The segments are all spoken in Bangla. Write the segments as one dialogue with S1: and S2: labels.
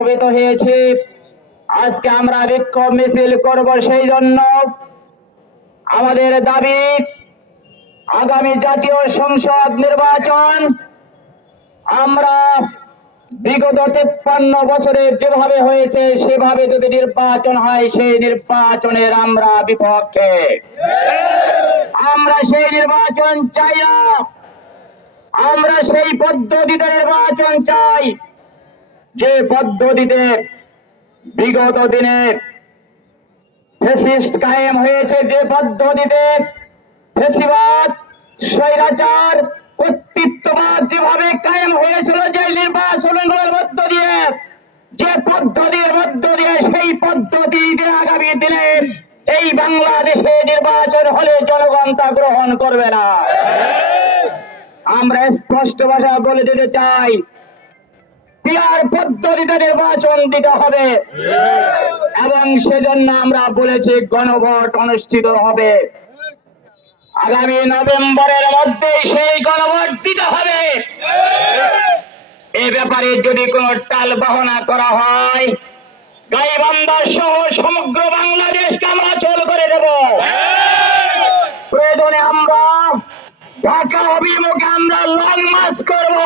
S1: সমবেত হয়েছে। আজকে আমরা বিক্ষোভ মিছিল করব সেই জন্য আমাদের দাবি, আগামী জাতীয় সংসদ নির্বাচন আমরা বিগত তেপ্পান্ন বছরে যেভাবে হয়েছে, সেভাবে যদি নির্বাচন হয়, সেই নির্বাচনের আমরা বিপক্ষে। আমরা সেই নির্বাচন চাই না। আমরা সেই পদ্ধতিতে নির্বাচন চাই। যে পদ্ধতিতে বিগত দিনে ফেসিস্ট কায়েম হয়েছে, যে পদ্ধতিতে ফেসিবাদ, স্বৈরাচার, কর্তৃত্ববাদ যেভাবে কায়েম হয়েছিল, যে নির্বাচনগুলোর মধ্য দিয়ে, যে পদ্ধতির মধ্য দিয়ে, সেই পদ্ধতিতে আগামী দিনে এই বাংলাদেশে নির্বাচন হলে জনগণ তা গ্রহণ করবে না। আমরা স্পষ্ট ভাষা বলে দিতে চাই পিয়ার পদ্ধতিতে নির্বাচন দিতে হবে। এবং সেজন্য আমরা বলেছি গণভোট অনুষ্ঠিত হবে। আগামী নভেম্বরের মধ্যে সেই গণভোট দিতে হবে। এ ব্যাপারে যদি কোনো টাল বাহনা করা হয়, গাইবান্ধা সহ সমগ্র বাংলাদেশকে আমরা চল করে দেব। প্রয়োজনে আমরা ঢাকা অভিমুখে আমরা লং মার্চ করব।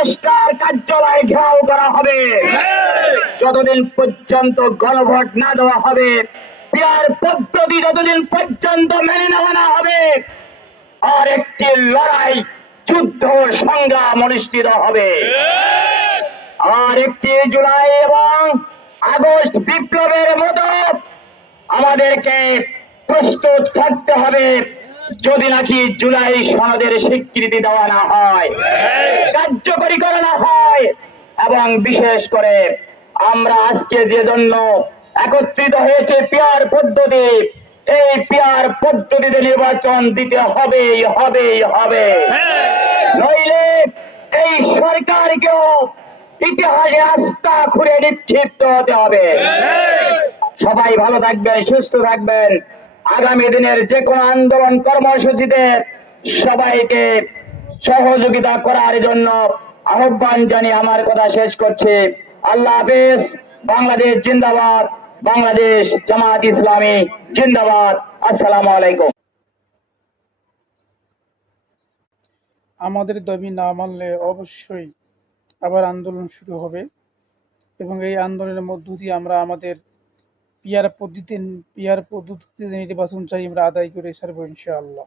S1: উপদেষ্টার কার্যালয় ঘেরাও করা হবে। যতদিন পর্যন্ত গণভোট না দেওয়া হবে, পিয়ার পদ্ধতি যতদিন পর্যন্ত মেনে নেওয়া না হবে, আর একটি লড়াই, যুদ্ধ সংগ্রাম অনুষ্ঠিত হবে। আর একটি জুলাই এবং আগস্ট বিপ্লবের মতো আমাদেরকে প্রস্তুত থাকতে হবে। যদি নাকি জুলাই সনদের স্বীকৃতি দেওয়া না হয়, কার্যকরী করা না হয়, এবং বিশেষ করে আমরা আজকে যে জন্য একত্রিত হয়েছে পিয়ার পদ্ধতি, এই পিয়ার পদ্ধতিতে নির্বাচন দিতে হবেই হবেই, হবে। নইলে এই সরকারকেও ইতিহাসে আস্থা খুঁড়ে নিক্ষিপ্ত হতে হবে। সবাই ভালো থাকবেন, সুস্থ থাকবেন। আগামী দিনের যে কোনো আন্দোলন কর্মসূচিতে সবাইকে সহযোগিতা করার জন্য আহ্বান জানিয়ে আমার কথা শেষ করছে। আল্লাহ হাফেজ। বাংলাদেশ জিন্দাবাদ। বাংলাদেশ জামাত ইসলামী জিন্দাবাদ। আসসালামু আলাইকুম।
S2: আমাদের দাবি না মানলে অবশ্যই আবার আন্দোলন শুরু হবে এবং এই আন্দোলনের মধ্য দিয়ে আমরা আমাদের পিয়ার পদ্ধতি পিয়ার পদ্ধতিতে নির্বাচন চাই আমরা আদায় করে ছাড়বো ইনশাআল্লাহ।